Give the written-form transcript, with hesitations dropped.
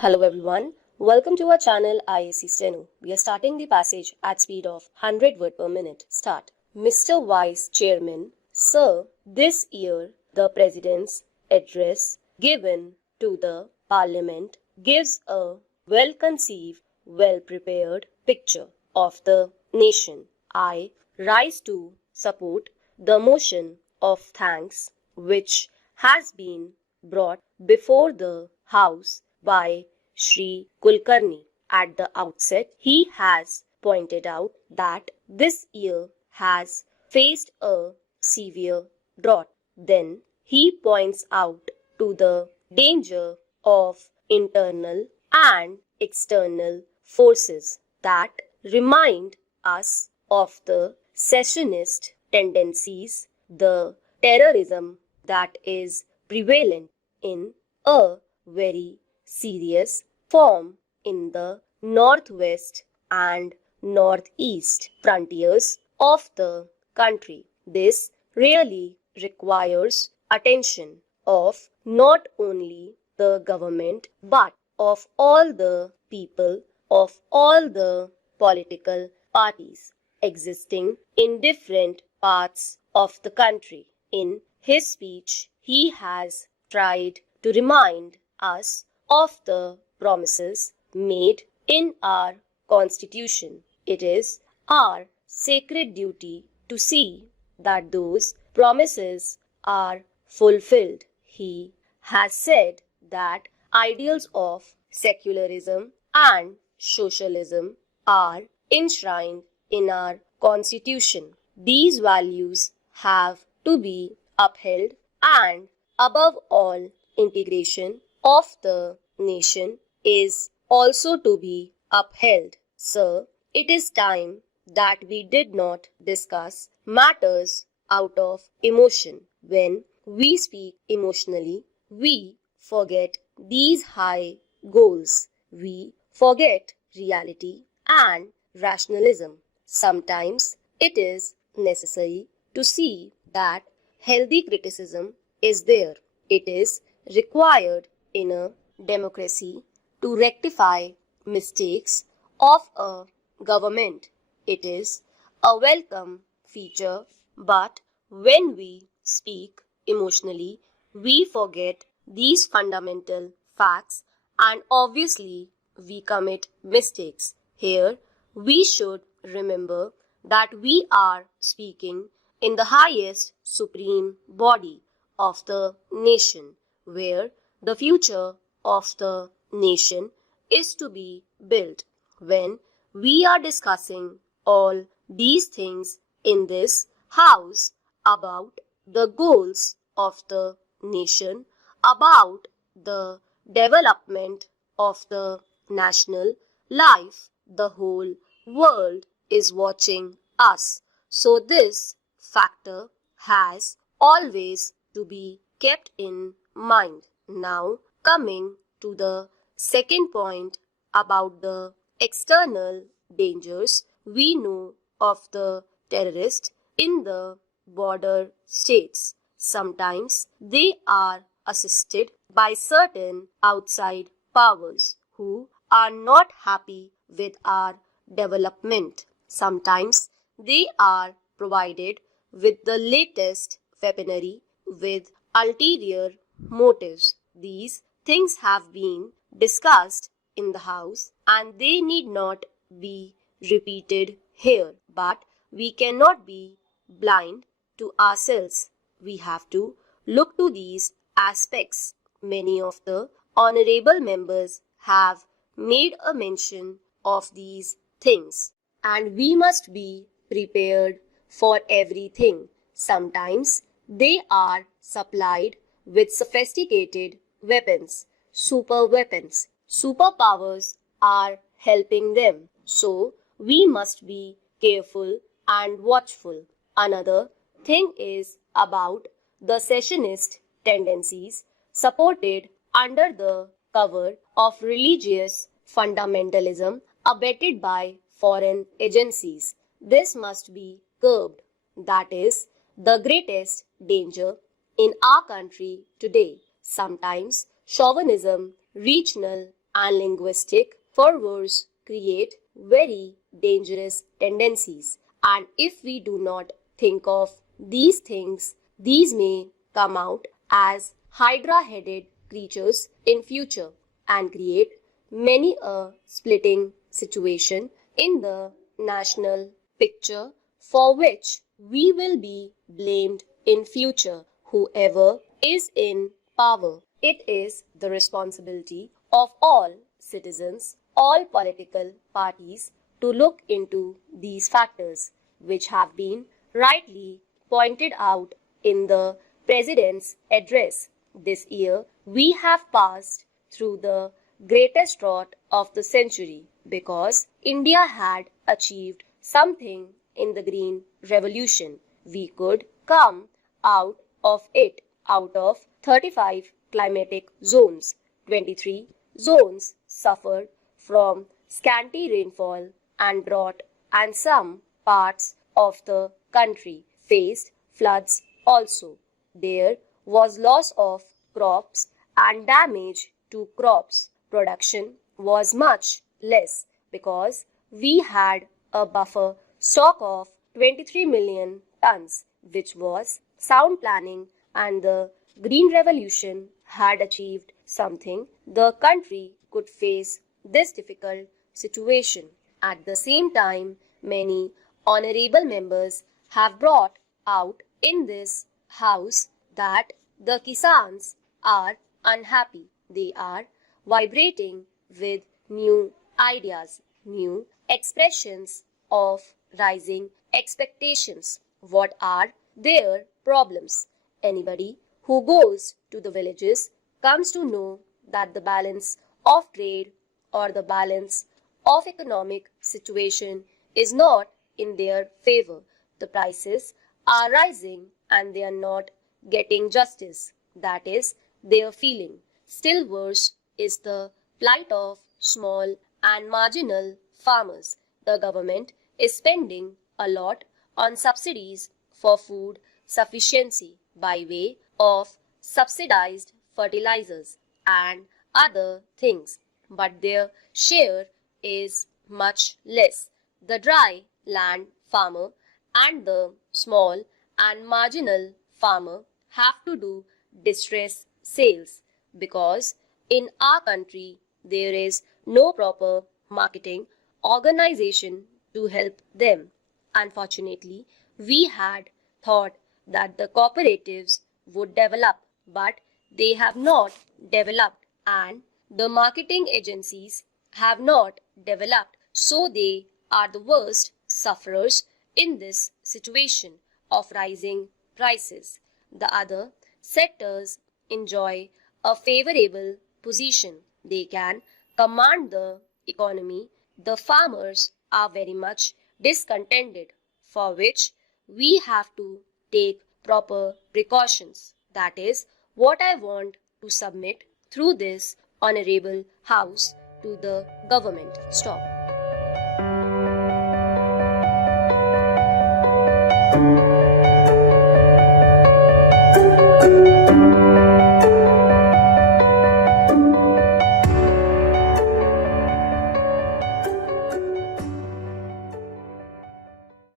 Hello everyone, welcome to our channel IAC Steno. We are starting the passage at speed of 100 word per minute. Start. Mr. Vice Chairman, Sir, this year the President's address given to the Parliament gives a well-conceived, well-prepared picture of the nation. I rise to support the motion of thanks which has been brought before the House by Sri Kulkarni. At the outset, he has pointed out that this year has faced a severe drought. Then he points out to the danger of internal and external forces that remind us of the secessionist tendencies, the terrorism that is prevalent in a very serious form in the northwest and northeast frontiers of the country. This really requires attention of not only the government but of all the people of all the political parties existing in different parts of the country. In his speech, he has tried to remind us of the promises made in our Constitution. It is our sacred duty to see that those promises are fulfilled. He has said that ideals of secularism and socialism are enshrined in our Constitution. These values have to be upheld, and above all, integration of the nation is also to be upheld. Sir, it is time that we did not discuss matters out of emotion. When we speak emotionally, we forget these high goals. We forget reality and rationalism. Sometimes it is necessary to see that healthy criticism is there. It is required in a democracy to rectify mistakes of a government. It is a welcome feature, but when we speak emotionally, we forget these fundamental facts and obviously we commit mistakes. Here, we should remember that we are speaking in the highest supreme body of the nation, where the future of the nation is to be built. When we are discussing all these things in this house about the goals of the nation, about the development of the national life, the whole world is watching us. So this factor has always to be kept in mind. Now coming to the second point about the external dangers, we know of the terrorists in the border states. Sometimes they are assisted by certain outside powers who are not happy with our development. Sometimes they are provided with the latest weaponry with ulterior motives. These things have been discussed in the House and they need not be repeated here. But we cannot be blind to ourselves. We have to look to these aspects. Many of the honorable members have made a mention of these things, and we must be prepared for everything. Sometimes they are supplied with sophisticated weapons, super weapons. Superpowers are helping them, so we must be careful and watchful. Another thing is about the secessionist tendencies supported under the cover of religious fundamentalism abetted by foreign agencies. This must be curbed. That is the greatest danger in our country today. Sometimes chauvinism, regional and linguistic fervors create very dangerous tendencies. And if we do not think of these things, these may come out as hydra-headed creatures in future and create many a splitting situation in the national picture for which we will be blamed in future, whoever is in power. It is the responsibility of all citizens, all political parties to look into these factors which have been rightly pointed out in the President's address. This year, we have passed through the greatest drought of the century because India had achieved something in the Green Revolution. We could come out of it. Out of 35 climatic zones, 23 zones suffered from scanty rainfall and drought, and some parts of the country faced floods also. There was loss of crops and damage to crops. Production was much less because we had a buffer stock of 23 million tons, which was sound planning, and the Green Revolution had achieved something. The country could face this difficult situation. At the same time, many honorable members have brought out in this house that the Kisans are unhappy. They are vibrating with new ideas, new expressions of rising expectations. What are their problems? Anybody who goes to the villages comes to know that the balance of trade or the balance of economic situation is not in their favor. The prices are rising and they are not getting justice. That is their feeling. Still worse is the plight of small and marginal farmers. The government is spending a lot on subsidies for food sufficiency by way of subsidized fertilizers and other things, but their share is much less. The dry land farmer and the small and marginal farmer have to do distress sales because in our country there is no proper marketing organization to help them. Unfortunately, we had thought that the cooperatives would develop, but they have not developed, and the marketing agencies have not developed, so they are the worst sufferers in this situation of rising prices. The other sectors enjoy a favorable position. They can command the economy. The farmers are very much discontented, for which we have to take proper precautions. That is what I want to submit through this honorable house to the government. Stop.